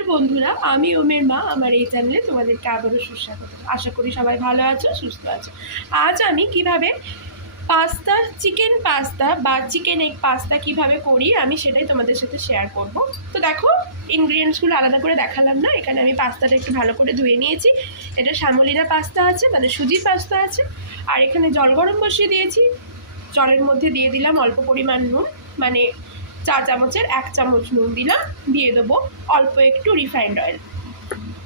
নমস্কার বন্ধুরা, আমি ওমের মা। আমার এই চ্যানেলে তোমাদেরকে আবারও সুস্বাগত। আশা করি সবাই ভালো আছো, সুস্থ আছো। আজ আমি কিভাবে পাস্তা, চিকেন পাস্তা বা চিকেন এগ পাস্তা কিভাবে করি আমি সেটাই তোমাদের সাথে শেয়ার করব। তো দেখো, ইনগ্রিডিয়েন্টসগুলো আলাদা করে দেখালাম না। এখানে আমি পাস্তাটা একটু ভালো করে ধুয়ে নিয়েছি। এটা শ্যামলিনা পাস্তা আছে, মানে সুজির পাস্তা আছে। আর এখানে জল গরম বসিয়ে দিয়েছি। জলের মধ্যে দিয়ে দিলাম অল্প পরিমাণ নুন, মানে চা চামচের 1 চামচ নুন দিলাম। দিয়ে দেবো অল্প একটু রিফাইন্ড অয়েল।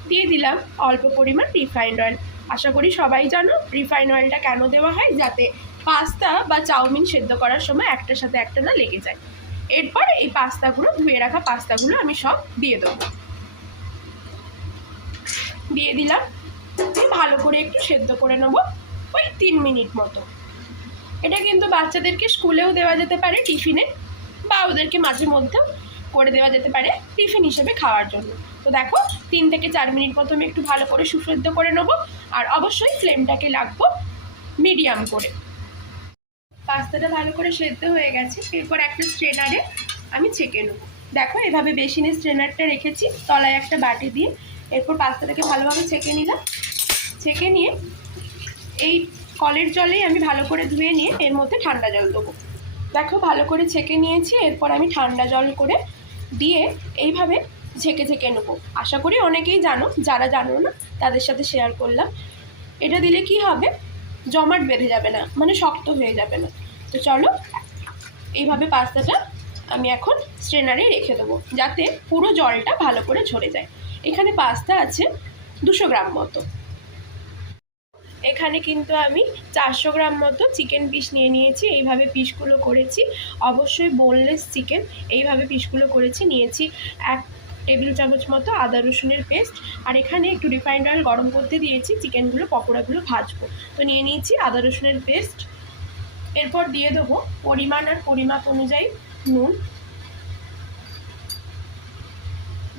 দিয়ে দিলাম অল্প পরিমাণ রিফাইন্ড অয়েল। আশা করি সবাই জানো রিফাইন্ড অয়েলটা কেন দেওয়া হয়, যাতে পাস্তা বা চাউমিন সেদ্ধ করার সময় একটার সাথে একটা না লেগে যায়। এরপর এই পাস্তাগুলো, ধুয়ে রাখা পাস্তাগুলো আমি সব দিয়ে দেবো। দিয়ে দিলাম, ভালো করে একটু সেদ্ধ করে নেবো, ওই 3 মিনিট মতো। এটা কিন্তু বাচ্চাদেরকে স্কুলেও দেওয়া যেতে পারে টিফিনে, বা ওদেরকে মাঝে মধ্যেও করে দেওয়া যেতে পারে টিফিন হিসেবে খাওয়ার জন্য। তো দেখো, 3 থেকে 4 মিনিট মতো আমি একটু ভালো করে সুসেদ্ধ করে নেবো। আর অবশ্যই ফ্লেমটাকে রাখবো মিডিয়াম করে। পাস্তাটা ভালো করে সেদ্ধ হয়ে গেছে। এরপর একটা স্ট্রেনারে আমি ছেঁকে নেবো। দেখো, এভাবে বেসিনে স্ট্রেনারটা রেখেছি তলায় একটা বাটি দিয়ে। এরপর পাস্তাটাকে ভালোভাবে ছেঁকে নিলাম। ছেঁকে নিয়ে এই কলের জলেই আমি ভালো করে ধুয়ে নিয়ে এর মধ্যে ঠান্ডা জল দেবো। দেখো, ভালো করে ছেঁকে নিয়েছি। এরপর আমি ঠান্ডা জল করে দিয়ে এইভাবে ছেঁকে ছেঁকে নেবো। আশা করি অনেকেই জানো, যারা জানো না তাদের সাথে শেয়ার করলাম। এটা দিলে কি হবে, জমাট বেঁধে যাবে না, মানে শক্ত হয়ে যাবে না। তো চলো, এইভাবে পাস্তাটা আমি এখন স্ট্রেনারে রেখে দেবো, যাতে পুরো জলটা ভালো করে ঝরে যায়। এখানে পাস্তা আছে 200 গ্রাম মতো। এখানে কিন্তু আমি 400 গ্রাম মতো চিকেন পিস নিয়ে নিয়েছি। এইভাবে পিসগুলো করেছি, অবশ্যই বোনলেস চিকেন। এইভাবে পিসগুলো করেছি। নিয়েছি 1 টেবিল চামচ মতো আদা রসুনের পেস্ট। আর এখানে একটু রিফাইন্ড অয়েল গরম করতে দিয়েছি চিকেনগুলো, পকোড়াগুলো ভাজবো। তো নিয়ে নিয়েছি আদা রসুনের পেস্ট। এরপর দিয়ে দেবো পরিমাণ আর পরিমাপ অনুযায়ী নুন।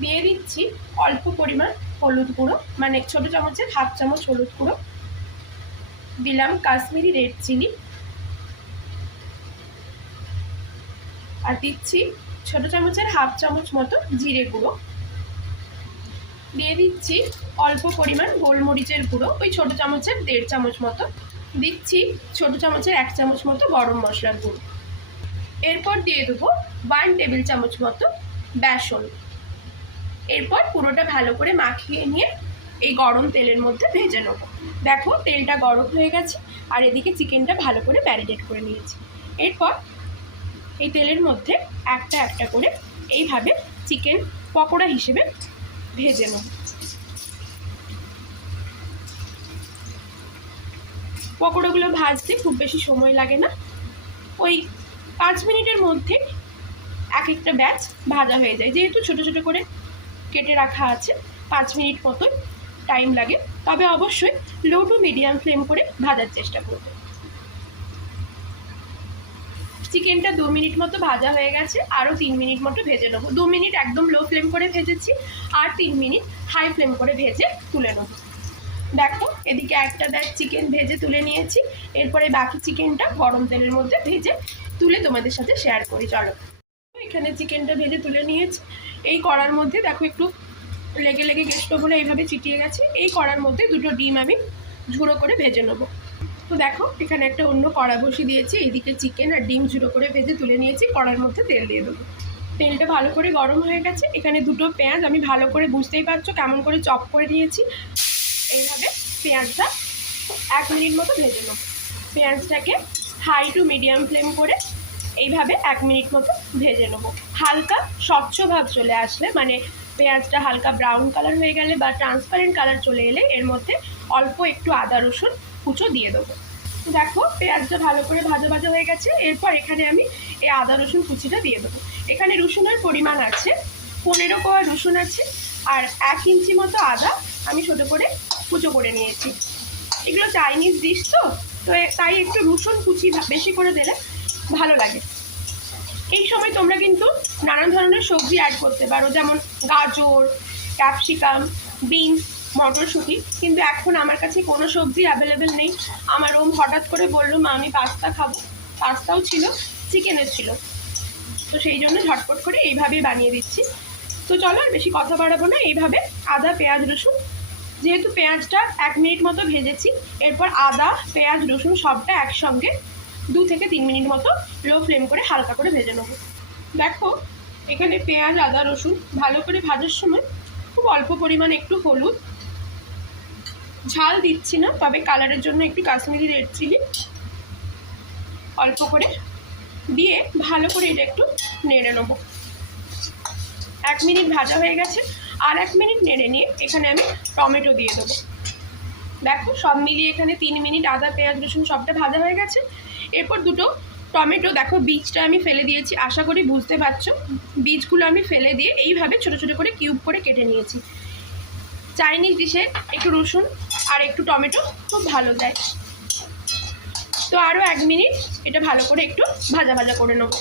দিয়ে দিচ্ছি অল্প পরিমাণ হলুদ গুঁড়ো, মানে ছোটো চামচের 1/2 চামচ হলুদ গুঁড়ো। দিলাম কাশ্মীরি রেড চিলি। আর দিচ্ছি ছোটো চামচের 1/2 চামচ মতো জিরে গুঁড়ো। দিয়ে দিচ্ছি অল্প পরিমাণ গোলমরিচের গুঁড়ো, ওই ছোটো চামচের 1.5 চামচ মতো। দিচ্ছি ছোটো চামচের 1 চামচ মতো গরম মশলার গুঁড়ো। এরপর দিয়ে দেবো 1 টেবিল চামচ মতো বেসন। এরপর পুরোটা ভালো করে মাখিয়ে নিয়ে এই গরম তেলের মধ্যে ভেজে নেব। দেখো, তেলটা গরম হয়ে গেছে। আর এদিকে চিকেনটা ভালো করে ম্যারিনেট করে নিয়েছি। এরপর এই তেলের মধ্যে একটা একটা করে এইভাবে চিকেন পকোড়া হিসেবে ভেজে নেব। পকোড়াগুলো ভাজতে খুব বেশি সময় লাগে না, ওই 5 মিনিটের মধ্যে এক একটা ব্যাচ ভাজা হয়ে যায়। যেহেতু ছোটো ছোটো করে কেটে রাখা আছে, 5 মিনিট মতোই টাইম লাগে। তবে অবশ্যই লো টু মিডিয়াম ফ্লেম করে ভাজার চেষ্টা করব। চিকেনটা 2 মিনিট মতো ভাজা হয়ে গেছে। আরও 3 মিনিট মতো ভেজে নেবো। 2 মিনিট একদম লো ফ্লেম করে ভেজেছি, আর 3 মিনিট হাই ফ্লেম করে ভেজে তুলে নেব। দেখো, এদিকে একটা ব্যাচ চিকেন ভেজে তুলে নিয়েছি। এরপরে বাকি চিকেনটা গরম তেলের মধ্যে ভেজে তুলে তোমাদের সাথে শেয়ার করি। চলো, এখানে চিকেনটা ভেজে তুলে নিয়েছি। এই কড়ার মধ্যে দেখো, একটু লেগে লেগে গেছিলো বলে এইভাবে চিটিয়ে গেছে। এই কড়ার মধ্যে 2টো ডিম আমি ঝুড়ো করে ভেজে নেবো। তো দেখো, এখানে একটা অন্য কড়া বসিয়ে দিয়েছি। এইদিকে চিকেন আর ডিম ঝুড়ো করে ভেজে তুলে নিয়েছি। কড়ার মধ্যে তেল দিয়ে দেবো। তেলটা ভালো করে গরম হয়ে গেছে। এখানে 2টো পেঁয়াজ আমি ভালো করে, বুঝতেই পারছো কেমন করে চপ করে নিয়েছি। এইভাবে পেঁয়াজটা 1 মিনিট মতো ভেজে নেব। পেঁয়াজটাকে হাই টু মিডিয়াম ফ্লেম করে এইভাবে 1 মিনিট মতো ভেজে নেব। হালকা স্বচ্ছ ভাব চলে আসলে, মানে পেঁয়াজটা হালকা ব্রাউন কালার হয়ে গেলে বা ট্রান্সপারেন্ট কালার চলে এলে এর মধ্যে অল্প একটু আদা রসুন কুচো দিয়ে দেবো। দেখো, পেঁয়াজটা ভালো করে ভাজা ভাজা হয়ে গেছে। এরপর এখানে আমি এই আদা রসুন কুচিটা দিয়ে দেবো। এখানে রসুনের পরিমাণ আছে 15 কোয়া রসুন আছে। আর 1 ইঞ্চি মতো আদা আমি ছোটো করে কুচো করে নিয়েছি। এগুলো চাইনিজ ডিশ তো, তাই একটু রসুন কুচি বেশি করে দিলে ভালো লাগে। এই সময় তোমরা কিন্তু নানান ধরনের সবজি অ্যাড করতে পারো, যেমন গাজর, ক্যাপসিকাম, বিনস, মটরশুঁটি। কিন্তু এখন আমার কাছে কোনো সবজি অ্যাভেলেবেল নেই। আমার ওম হঠাৎ করে বললো, মা আমি পাস্তা খাবো। পাস্তাও ছিল, চিকেনও ছিল। তো সেই জন্য ঝটপট করে এইভাবেই বানিয়ে দিচ্ছি। তো চলো আর বেশি কথা বাড়াবো না। এইভাবে আদা পেঁয়াজ রসুন, যেহেতু পেঁয়াজটা 1 মিনিট মতো ভেজেছি, এরপর আদা পেঁয়াজ রসুন সবটা একসঙ্গে 2 থেকে 3 মিনিট মতো লো ফ্লেম করে হালকা করে ভেজে নেবো। দেখো এখানে পেঁয়াজ আদা রসুন ভালো করে ভাজার সময় খুব অল্প পরিমাণে একটু হলুদ, ঝাল দিচ্ছি না, তবে কালারের জন্য একটু কাশ্মীরি রেড চিলি অল্প করে দিয়ে ভালো করে এটা একটু নেড়ে নেবো। 1 মিনিট ভাজা হয়ে গেছে, আর 1 মিনিট নেড়ে নিয়ে এখানে আমি টমেটো দিয়ে দেবো। দেখো সব মিলিয়ে এখানে 3 মিনিট আদা পেঁয়াজ রসুন সবটা ভাজা হয়ে গেছে। এরপর দুটো টমেটো, দেখো বীজটা আমি ফেলে দিয়েছি, আশা করি বুঝতে পারছো। বীজগুলো আমি ফেলে দিয়ে এইভাবে ছোটো ছোটো করে কিউব করে কেটে নিয়েছি। চাইনিজ ডিশে একটু রসুন আর একটু টমেটো খুব ভালো দেয়। তো আরও 1 মিনিট এটা ভালো করে একটু ভাজা ভাজা করে নেব।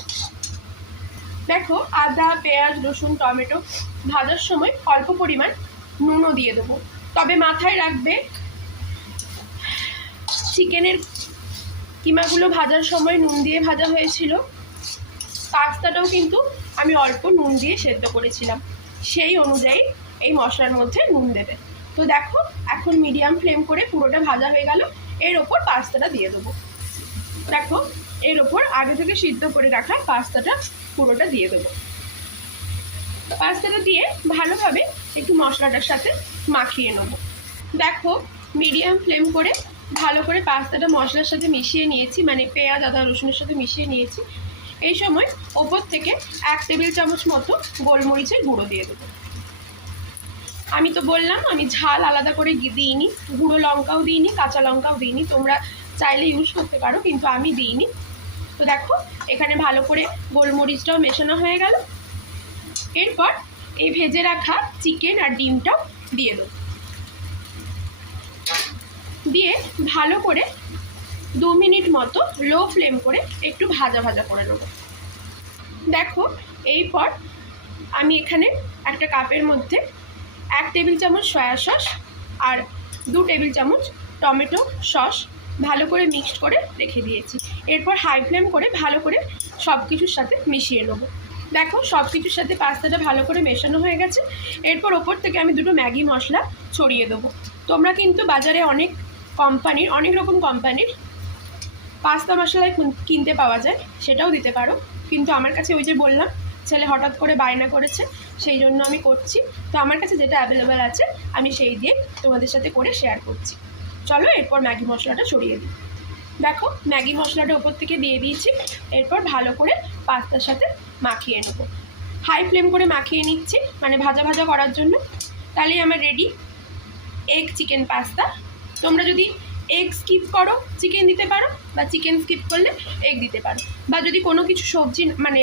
দেখো আদা পেঁয়াজ রসুন টমেটো ভাজার সময় অল্প পরিমাণ নুনও দিয়ে দেবো, তবে মাথায় রাখবে চিকেনের কিমাগুলো ভাজার সময় নুন দিয়ে ভাজা হয়েছিল, পাস্তাটাও কিন্তু আমি অল্প নুন দিয়ে সেদ্ধ করেছিলাম, সেই অনুযায়ী এই মশলার মধ্যে নুন দেবে। তো দেখো এখন মিডিয়াম ফ্লেম করে পুরোটা ভাজা হয়ে গেল, এর ওপর পাস্তাটা দিয়ে দেবো। দেখো এর ওপর আগে থেকে সিদ্ধ করে রাখা পাস্তাটা পুরোটা দিয়ে দেবো। পাস্তাটা দিয়ে ভালোভাবে একটু মশলাটার সাথে মাখিয়ে নেব। দেখো মিডিয়াম ফ্লেম করে ভালো করে পাস্তাটা মশলার সাথে মিশিয়ে নিয়েছি, মানে পেঁয়াজ আদা রসুনের সাথে মিশিয়ে নিয়েছি। এই সময় ওপর থেকে 1 টেবিল চামচ মতো গোলমরিচের গুঁড়ো দিয়ে দেবো। আমি তো বললাম আমি ঝাল আলাদা করে দিইনি, গুঁড়ো লঙ্কাও দিইনি কাঁচা লঙ্কাও দিইনি, তোমরা চাইলে ইউজ করতে পারো, কিন্তু আমি দিইনি। তো দেখো এখানে ভালো করে গোলমরিচটাও মেশানো হয়ে গেল। এরপর এই ভেজে রাখা চিকেন আর ডিমটাও দিয়ে দেবো, দিয়ে ভালো করে 2 মিনিট মতো লো ফ্লেম করে একটু ভাজা ভাজা করে নেব। দেখো এরপর আমি এখানে একটা কাপের মধ্যে 1 টেবিল চামচ সয়া সস আর 2 টেবিল চামচ টমেটো সস ভালো করে মিক্সড করে রেখে দিয়েছি। এরপর হাই ফ্লেম করে ভালো করে সব কিছুর সাথে মিশিয়ে নেব। দেখো সব কিছুর সাথে পাস্তাটা ভালো করে মেশানো হয়ে গেছে। এরপর ওপর থেকে আমি 2টো ম্যাগি মশলা ছড়িয়ে দেবো। তোমরা কিন্তু বাজারে অনেক রকম কোম্পানির পাস্তা মশলাই কিনতে পাওয়া যায়, সেটাও দিতে পারো, কিন্তু আমার কাছে ওই যে বললাম ছেলে হঠাৎ করে বায়না করেছে, সেই জন্য আমি করছি। তো আমার কাছে যেটা অ্যাভেলেবেল আছে আমি সেই দিয়ে তোমাদের সাথে করে শেয়ার করছি। চলো এরপর ম্যাগি মশলাটা ছড়িয়ে দিই। দেখো ম্যাগি মশলাটা ওপর থেকে দিয়ে দিয়েছি। এরপর ভালো করে পাস্তার সাথে মাখিয়ে নেব। হাই ফ্লেম করে মাখিয়ে নিচ্ছি, মানে ভাজা ভাজা করার জন্য। তাহলেই আমার রেডি এগ চিকেন পাস্তা। তোমরা যদি এগ স্কিপ করো চিকেন দিতে পারো, বা চিকেন স্কিপ করলে এগ দিতে পারো, বা যদি কোনো কিছু সবজি মানে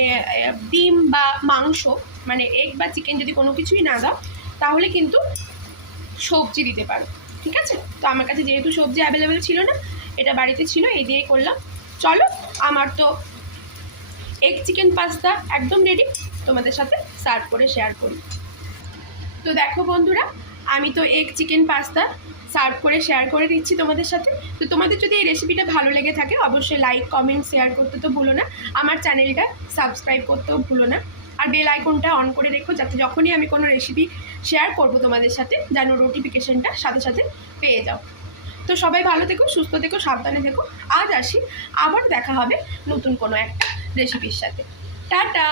ডিম বা মাংস মানে এগ বা চিকেন যদি কোনো কিছুই না দাও তাহলে কিন্তু সবজি দিতে পারো, ঠিক আছে। তো আমার কাছে যেহেতু সবজি অ্যাভেলেবেল ছিল না, এটা বাড়িতে ছিল, এই দিয়ে করলাম। চলো আমার তো এগ চিকেন পাস্তা একদম রেডি, তোমাদের সাথে সার্ভ করে শেয়ার করি। তো দেখো বন্ধুরা, আমি তো এগ চিকেন পাস্তা সার্ভ করে শেয়ার করে দিচ্ছি তোমাদের সাথে। তো তোমাদের যদি এই রেসিপিটা ভালো লেগে থাকে অবশ্যই লাইক কমেন্ট শেয়ার করতে তো ভুলো না, আমার চ্যানেলটা সাবস্ক্রাইব করতেও ভুলো না, আর বেল আইকনটা অন করে রেখো, যাতে যখনই আমি কোনো রেসিপি শেয়ার করব তোমাদের সাথে যেন নোটিফিকেশনটা সাথে সাথে পেয়ে যাও। তো সবাই ভালো থেকো, সুস্থ থেকো, সাবধানে থেকো। আজ আসি, আবার দেখা হবে নতুন কোনো একটা রেসিপির সাথে। টাটা।